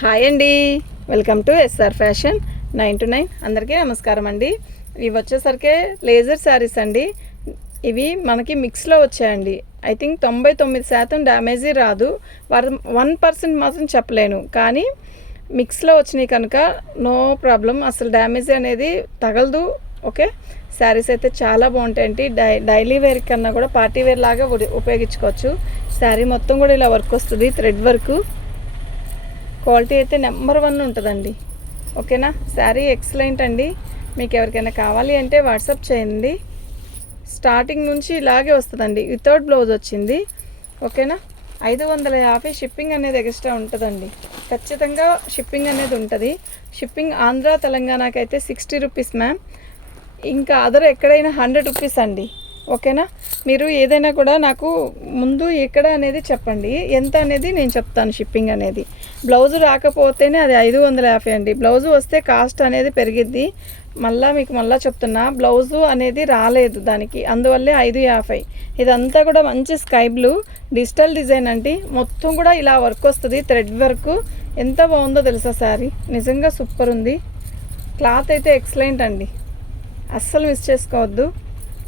Hi అండి, welcome to SR fashion 9 to 9. అందరికీ నమస్కారం అండి. ఇవి వచ్చేసరికి లేజర్ శారీస్ అండి. ఇవి మనకి మిక్స్లో వచ్చాయండి. ఐ థింక్ 99% డ్యామేజీ రాదు, 1% మాత్రం చెప్పలేను. కానీ మిక్స్లో వచ్చినాయి కనుక నో ప్రాబ్లం, అసలు డ్యామేజీ అనేది తగలదు. ఓకే, శారీస్ అయితే చాలా బాగుంటాయండి. డైలీ వేర్ కన్నా కూడా పార్టీ వేర్ లాగా ఉపయోగించుకోవచ్చు. శారీ మొత్తం కూడా ఇలా వర్క్ వస్తుంది, థ్రెడ్ వర్క్. క్వాలిటీ అయితే నెంబర్ 1 ఉంటుందండి. ఓకేనా, శారీ ఎక్సలెంట్ అండి. మీకు ఎవరికైనా కావాలి అంటే వాట్సాప్ చేయండి. స్టార్టింగ్ నుంచి ఇలాగే వస్తుందండి, వితౌట్ బ్లౌజ్ వచ్చింది. ఓకేనా, 550 షిప్పింగ్ అనేది ఎక్స్ట్రా ఉంటుందండి. ఖచ్చితంగా షిప్పింగ్ అనేది ఉంటుంది. షిప్పింగ్ ఆంధ్ర తెలంగాణకి అయితే 60 రూపీస్ మ్యామ్. ఇంకా అదర్ ఎక్కడైనా 100 రూపీస్ అండి. ఓకేనా, మీరు ఏదైనా కూడా నాకు ముందు ఎక్కడ అనేది చెప్పండి, ఎంత అనేది నేను చెప్తాను. షిప్పింగ్ అనేది బ్లౌజు రాకపోతేనే అది 550 అండి. బ్లౌజు వస్తే కాస్ట్ అనేది పెరిగిద్ది. మీకు చెప్తున్నా, బ్లౌజు అనేది రాలేదు దానికి, అందువల్లే 550. ఇదంతా కూడా మంచి స్కై బ్లూ డిజిటల్ డిజైన్ అండి. మొత్తం కూడా ఇలా వర్క్ వస్తుంది, థ్రెడ్ వర్క్. ఎంత బాగుందో తెలుసా శారీ, నిజంగా సూపర్ ఉంది. క్లాత్ అయితే ఎక్సలెంట్ అండి, అస్సలు మిస్ చేసుకోవద్దు.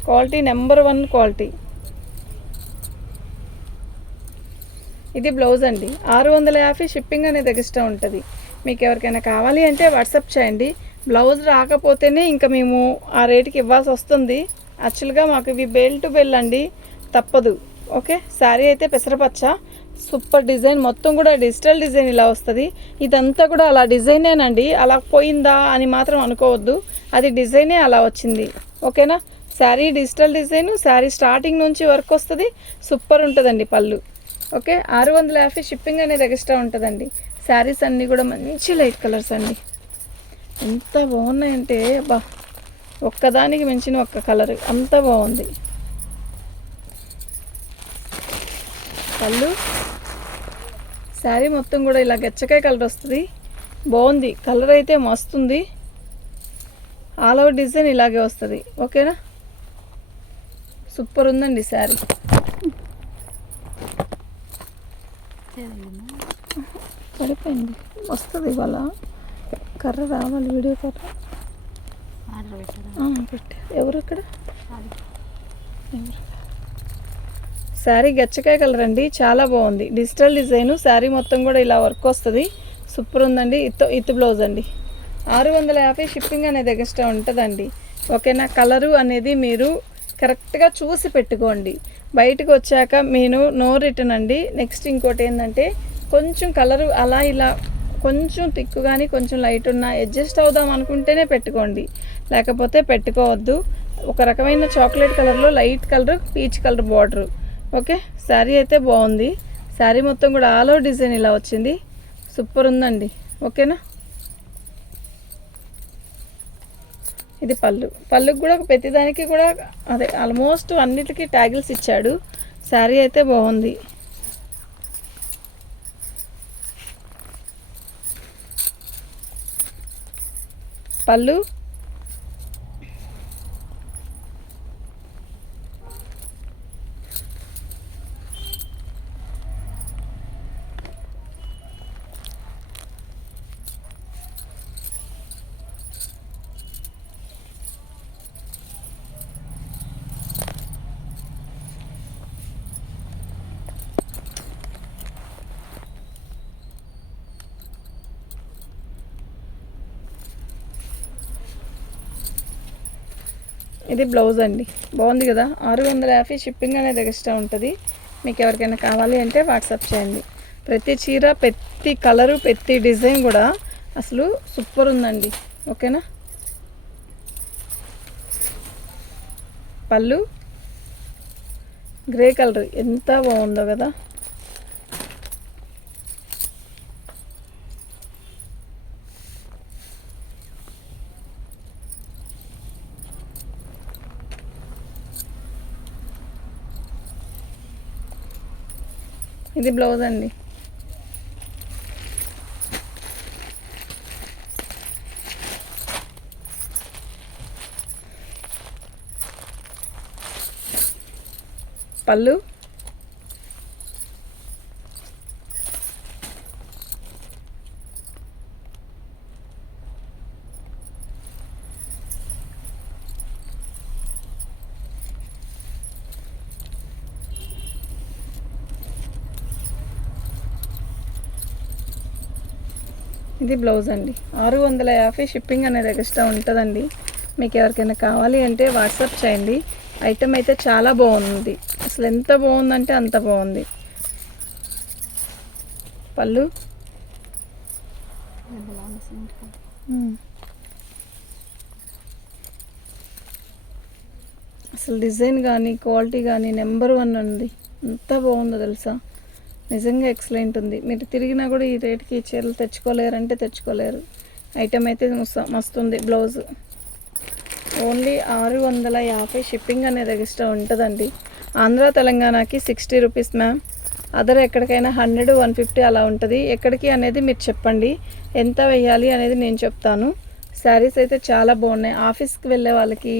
Quality number 1 quality. ఇది బ్లౌజ్ అండి, 650 షిప్పింగ్ అనేది ఎక్స్ట్రా ఉంటుంది. మీకు ఎవరికైనా కావాలి అంటే వాట్సాప్ చేయండి. బ్లౌజ్ రాకపోతేనే ఇంకా మేము ఆ రేటుకి ఇవ్వాల్సి వస్తుంది. యాక్చువల్గా మాకు ఇవి బెల్ టు బెల్ అండి, తప్పదు. ఓకే, శారీ అయితే పెసరపచ్చ, సూపర్ డిజైన్. మొత్తం కూడా డిజిటల్ డిజైన్ ఇలా వస్తుంది. ఇదంతా కూడా అలా డిజైనేనండి, అలా పోయిందా అని మాత్రం అనుకోవద్దు, అది డిజైనే అలా వచ్చింది. ఓకేనా, sari digital design, sari starting నుంచి వర్క్ వస్తుంది, సూపర్ ఉంటుందండి పళ్ళు. ఓకే, 650 షిప్పింగ్ అనేది ఎక్స్ట్రా ఉంటుందండి. శారీస్ అన్నీ కూడా మంచి లైట్ కలర్స్ అండి, ఎంత బాగున్నాయంటే బా, ఒక్కదానికి మించిన ఒక్క కలర్, అంత బాగుంది. పళ్ళు శారీ మొత్తం కూడా ఇలా గచ్చకాయ కలర్ వస్తుంది, బాగుంది. కలర్ అయితే మస్తుంది. ఆల్ ఓవర్ డిజైన్ ఇలాగే వస్తుంది. ఓకేనా, సూపర్ ఉందండి శారీ. పడిపోయింది, వస్తుంది ఇవాళ. కర్ర రావాలి, వీడియో కర్ర పెట్టు. ఎవరు అక్కడ? శారీ గచ్చకాయ కలర్ అండి, చాలా బాగుంది. డిజిటల్ డిజైను, శారీ మొత్తం కూడా ఇలా వర్క్ వస్తుంది, సూపర్ ఉందండి. ఇత్తు బ్లౌజ్ అండి, 650 షిప్పింగ్ అనేది ఎక్స్ట్రా ఉంటుందండి. ఓకేనా, కలరు అనేది మీరు కరెక్ట్గా చూసి పెట్టుకోండి. బయటకు వచ్చాక నేను నో రిటర్న్ అండి. నెక్స్ట్ ఇంకోటి ఏంటంటే, కొంచెం కలరు అలా ఇలా కొంచెం థిక్ కానీ కొంచెం లైట్ ఉన్నా అడ్జస్ట్ అవుదాం అనుకుంటేనే పెట్టుకోండి, లేకపోతే పెట్టుకోవద్దు. ఒక రకమైన చాక్లెట్ కలర్లో light colour, peach colour border. Okay, sari అయితే బాగుంది. శారీ మొత్తం కూడా ఆల్ ఓవర్ డిజైన్ ఇలా వచ్చింది, సూపర్ ఉందండి. ఓకేనా, ఇది పళ్ళుకి కూడా ప్రతిదానికి కూడా అదే ఆల్మోస్ట్ అన్నిటికీ ట్యాగిల్స్ ఇచ్చాడు. శారీ అయితే బాగుంది. పళ్ళు ఇది బ్లౌజ్ అండి, బాగుంది కదా. 650 షిప్పింగ్ అనేది ఎక్స్ట్రా ఉంటుంది. మీకు ఎవరికైనా కావాలి అంటే వాట్సాప్ చేయండి. ప్రతి చీర, ప్రతి కలరు, ప్రతి డిజైన్ కూడా అసలు సూపర్ ఉందండి. ఓకేనా, పళ్ళు గ్రే కలర్ ఎంత బాగుందో కదా. ఇది బ్లౌజ్ అండి, పళ్ళు ఇది బ్లౌజ్ అండి. 650 షిప్పింగ్ అనేది ఎక్స్ట్రా ఉంటుందండి. మీకు ఎవరికైనా కావాలి అంటే వాట్సాప్ చేయండి. ఐటెం అయితే చాలా బాగుంది, అసలు ఎంత బాగుందంటే అంత బాగుంది. పళ్ళు అసలు డిజైన్ కానీ క్వాలిటీ కానీ నెంబర్ 1 ఉంది. ఎంత బాగుందో తెలుసా, నిజంగా ఎక్సలెంట్ ఉంది. మీరు తిరిగినా కూడా ఈ రేట్కి ఈ చీరలు తెచ్చుకోలేరంటే తెచ్చుకోలేరు. ఐటెం అయితే మస్తు ఉంది. బ్లౌజ్ ఓన్లీ 650 షిప్పింగ్ అనేది ఎక్స్ట్రా ఉంటుందండి. ఆంధ్ర తెలంగాణకి 60 రూపీస్ మ్యామ్. అదర్ ఎక్కడికైనా 100, 150 అలా ఉంటుంది. ఎక్కడికి అనేది మీరు చెప్పండి, ఎంత వేయాలి అనేది నేను చెప్తాను. శారీస్ అయితే చాలా బాగున్నాయి. ఆఫీస్కి వెళ్ళే వాళ్ళకి,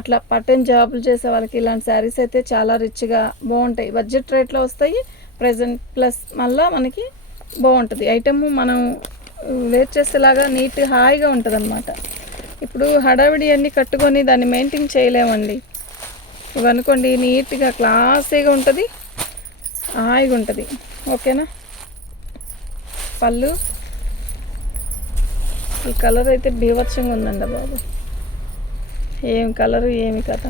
అట్లా పట్టణ జాబులు చేసే వాళ్ళకి ఇలాంటి శారీస్ అయితే చాలా రిచ్గా బాగుంటాయి. బడ్జెట్ రేట్లో వస్తాయి. ప్రజెంట్ ప్లస్ మళ్ళీ మనకి బాగుంటుంది ఐటమ్. మనం వేర్ చేసేలాగా నీట్ హాయిగా ఉంటుంది అన్నమాట. ఇప్పుడు హడావిడి అన్నీ కట్టుకొని దాన్ని మెయింటైన్ చేయలేమండి. ఇవనుకోండి నీట్గా క్లాసీగా ఉంటుంది, హాయిగా ఉంటుంది. ఓకేనా. పళ్ళు ఈ కలర్ అయితే బీభత్సంగా ఉందండి బాబు. ఏం కలరు, ఏమి కథ.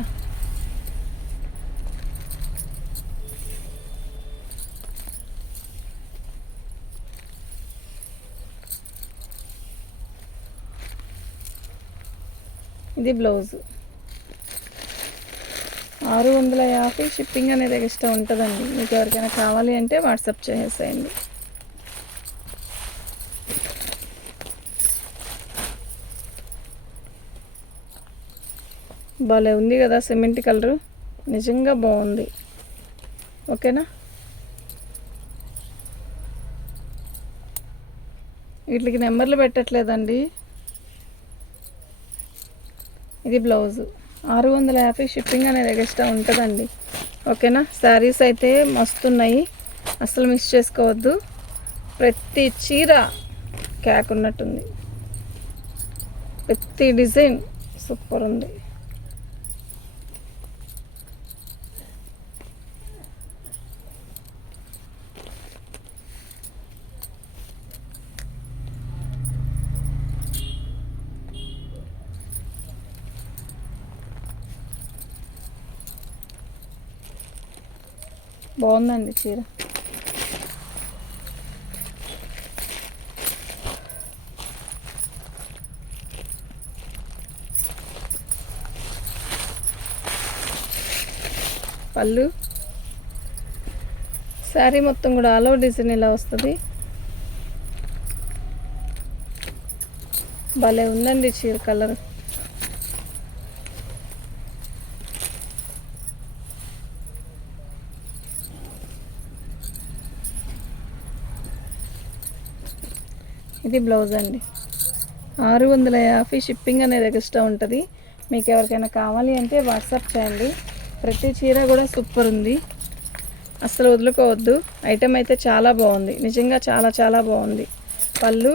ఇది బ్లౌజ్ 650 షిప్పింగ్ అనేది ఎక్స్ట్రా ఉంటుందండి. మీకు ఎవరికైనా కావాలి అంటే వాట్సాప్ చేసేయండి. భలే ఉంది కదా సిమెంట్ కలరు, నిజంగా బాగుంది. ఓకేనా. వీటికి నెంబర్లు పెట్టట్లేదండి. ఇది బ్లౌజు 650 షిప్పింగ్ అనేది ఎక్స్ట్రా ఉంటుందండి. ఓకేనా. శారీస్ అయితే మస్తున్నాయి, అసలు మిస్ చేసుకోవద్దు. ప్రతి చీర క్యాక్ ఉన్నట్టుంది, ప్రతి డిజైన్ సూపర్ ఉంది. బాగుందండి చీర. పళ్ళు శారీ మొత్తం కూడా ఆల్ ఓవర్ డిజైన్ ఇలా వస్తుంది. భలే ఉందండి చీర కలర్. ఇది బ్లౌజ్ అండి. 650 షిప్పింగ్ అనేది ఎక్స్ట్రా ఉంటుంది. మీకు ఎవరికైనా కావాలి అంటే వాట్సాప్ చేయండి. ప్రతి చీర కూడా సూపర్ ఉంది, అస్సలు వదులుకోవద్దు. ఐటెం అయితే చాలా బాగుంది, నిజంగా చాలా చాలా బాగుంది. పళ్ళు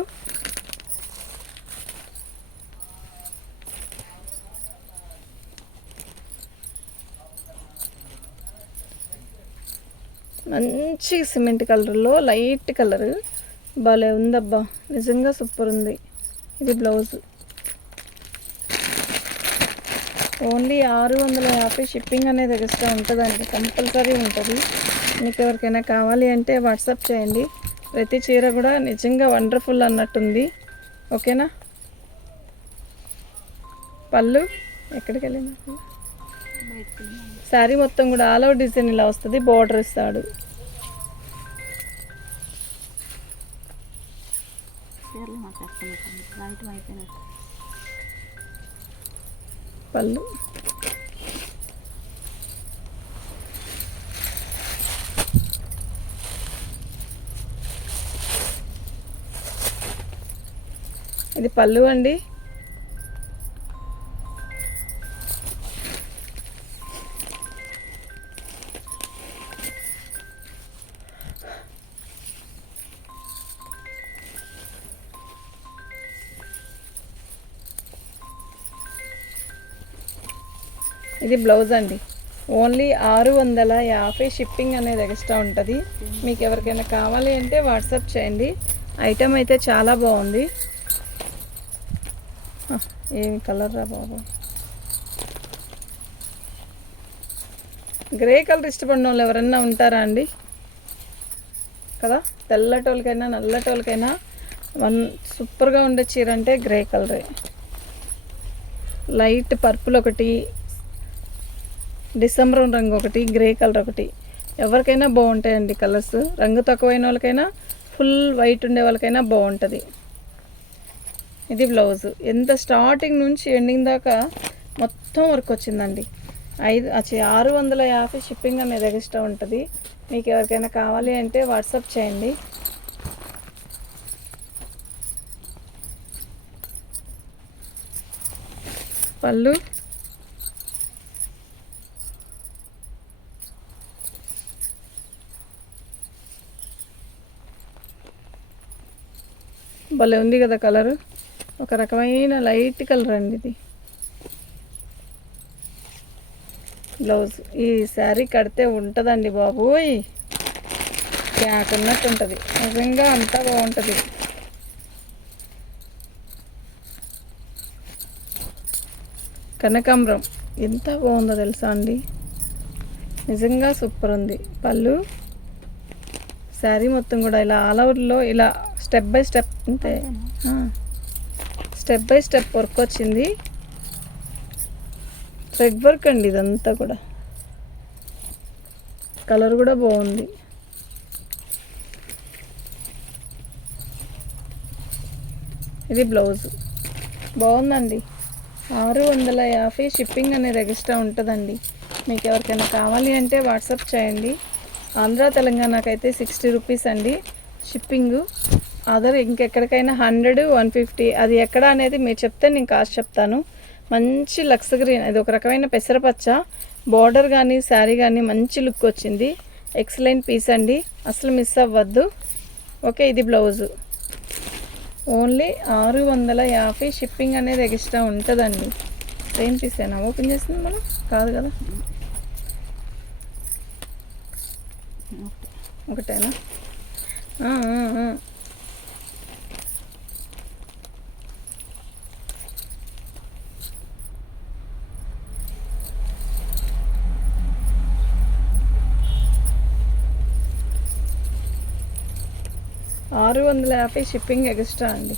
మంచి సిమెంట్ కలర్లో లైట్ కలర్, భలే ఉందబ్బా, నిజంగా సూపర్ ఉంది. ఇది బ్లౌజ్ ఓన్లీ 650 షిప్పింగ్ అనేది ఎక్స్ట్రా ఉంటుందండి, కంపల్సరీ ఉంటుంది. మీకు ఎవరికైనా కావాలి అంటే వాట్సాప్ చేయండి. ప్రతి చీర కూడా నిజంగా వండర్ఫుల్ అన్నట్టుంది. ఓకేనా. పళ్ళు ఎక్కడికి వెళ్ళినా శారీ మొత్తం కూడా ఆల్ ఓవర్ డిజైన్ ఇలా వస్తుంది. బార్డర్ ఇస్తాడు. పళ్ళు ఇది పళ్ళు అండి. ఇది బ్లౌజ్ అండి. ఓన్లీ 650 షిప్పింగ్ అనేది ఎక్స్ట్రా ఉంటుంది. మీకు ఎవరికైనా కావాలి అంటే వాట్సాప్ చేయండి. ఐటమ్ అయితే చాలా బాగుంది. ఏమి కలర్ రా బాబు, గ్రే కలర్ ఇష్టపడిన వాళ్ళు ఎవరన్నా ఉంటారా అండి కదా? తెల్లటోళ్ళకైనా నల్లటోళ్ళకైనా సూపర్గా ఉండే చీర అంటే గ్రే కలరే. లైట్ పర్పుల్ ఒకటి, డిసెంబర్ రంగు ఒకటి, గ్రే కలర్ ఒకటి, ఎవరికైనా బాగుంటాయండి కలర్స్. రంగు తక్కువైన వాళ్ళకైనా, ఫుల్ వైట్ ఉండే వాళ్ళకైనా బాగుంటుంది. ఇది బ్లౌజ్. ఎంత స్టార్టింగ్ నుంచి ఎండింగ్ దాకా మొత్తం వర్క్ వచ్చిందండి. 650 షిప్పింగ్ అనేది ఎక్స్ట్రా ఉంటుంది. మీకు ఎవరికైనా కావాలి అంటే వాట్సాప్ చేయండి. పళ్ళు భలే ఉంది కదా కలరు, ఒక రకమైన లైట్ కలర్ అండి ఇది. బ్లౌజ్. ఈ శారీ కడితే ఉంటుందండి బాబోయ్, క్యాక్ ఉన్నట్టు ఉంటుంది. నిజంగా అంతా బాగుంటుంది. కనకాంబరం ఎంత బాగుందో తెలుసా అండి, నిజంగా సూపర్ ఉంది. పళ్ళు, శారీ మొత్తం కూడా ఇలా ఆల్ ఓవర్లో ఇలా స్టెప్ బై స్టెప్ అంతే, స్టెప్ బై స్టెప్ వర్క్ వచ్చింది. థ్రెడ్ వర్క్ అండి ఇదంతా కూడా. కలర్ కూడా బాగుంది. ఇది బ్లౌజ్. బాగుందండి. 650 షిప్పింగ్ అనేది ఎక్స్ట్రా ఉంటుందండి. మీకు ఎవరికైనా కావాలి అంటే వాట్సాప్ చేయండి. ఆంధ్ర తెలంగాణకైతే 60 రూపీస్ అండి షిప్పింగు. అదర్ ఇంకెక్కడికైనా 100, 150, అది ఎక్కడ అనేది మీరు చెప్తే నేను కాస్ట్ చెప్తాను. మంచి లక్స్ గ్రీన్, ఇది ఒక రకమైన పెసరపచ్చ. బార్డర్ కానీ శారీ కానీ మంచి లుక్ వచ్చింది. ఎక్సలెంట్ పీస్ అండి, అసలు మిస్ అవ్వద్దు. ఓకే, ఇది బ్లౌజు. ఓన్లీ 650 షిప్పింగ్ అనేది ఎక్స్ట్రా ఉంటుందండి. సేమ్ పీసేనా ఓపెన్ చేస్తుంది మనం? కాదు కదా, ఒకటేనా? ఆ 650 షిప్పింగ్ ఎక్స్ట్రా అండి.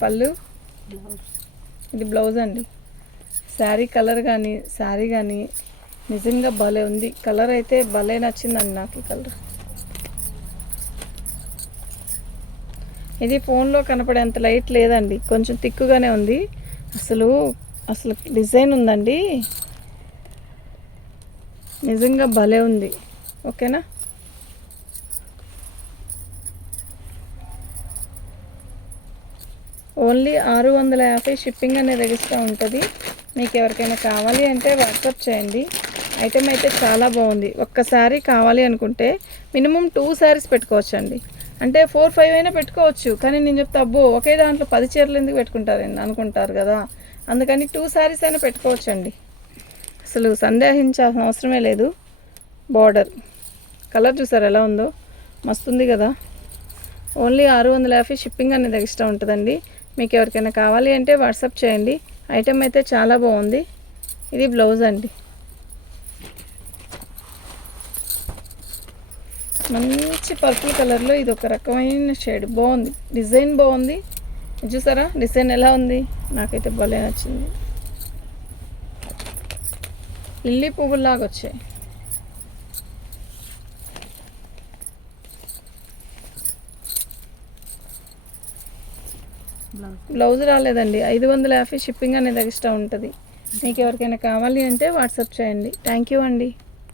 పళ్ళు, ఇది బ్లౌజ్ అండి. శారీ కలర్ కానీ శారీ కానీ నిజంగా భలే ఉంది. కలర్ అయితే భలే నచ్చిందండి నాకు ఈ కలర్. ఇది ఫోన్లో కనపడేంత లైట్ లేదండి, కొంచెం థిక్గానే ఉంది. అసలు డిజైన్ ఉందండి, నిజంగా భలే ఉంది. ఓకేనా? ఓన్లీ 650 షిప్పింగ్ అనేది ఎక్స్ట్రా ఉంటుంది. మీకు ఎవరికైనా కావాలి అంటే వాట్సాప్ చేయండి. ఐటమ్ అయితే చాలా బాగుంది. ఒక్కసారి కావాలి అనుకుంటే మినిమం 2 శారీస్ పెట్టుకోవచ్చు అండి. అంటే 4, 5 అయినా పెట్టుకోవచ్చు. కానీ నేను చెప్తే అబ్బో ఒకే దాంట్లో 10 చీరలు ఎందుకు పెట్టుకుంటారండి అనుకుంటారు కదా. అందుకని 2 శారీస్ అయినా పెట్టుకోవచ్చండి. అసలు సందేహించాల్సిన అవసరమే లేదు. బార్డర్ కలర్ చూసారు ఎలా ఉందో, మస్తుంది కదా. ఓన్లీ 650 షిప్పింగ్ అనేది ఎక్స్ట్రా ఉంటుందండి. మీకు ఎవరికైనా కావాలి అంటే వాట్సాప్ చేయండి. ఐటమ్ అయితే చాలా బాగుంది. ఇది బ్లౌజ్ అండి. మంచి పర్పుల్ కలర్లో ఇది ఒక రకమైన షేడ్, బాగుంది. డిజైన్ బాగుంది. చూసారా డిజైన్ ఎలా ఉంది? నాకైతే భలే నచ్చింది. లిల్లీ పువ్వుల్లాగా వచ్చాయి. బ్లౌజ్ రాలేదండి. 550 షిప్పింగ్ అనేది ఎక్స్ట్రా ఉంటుంది. మీకు ఎవరికైనా కావాలి అంటే వాట్సాప్ చేయండి. థ్యాంక్ యూ అండి.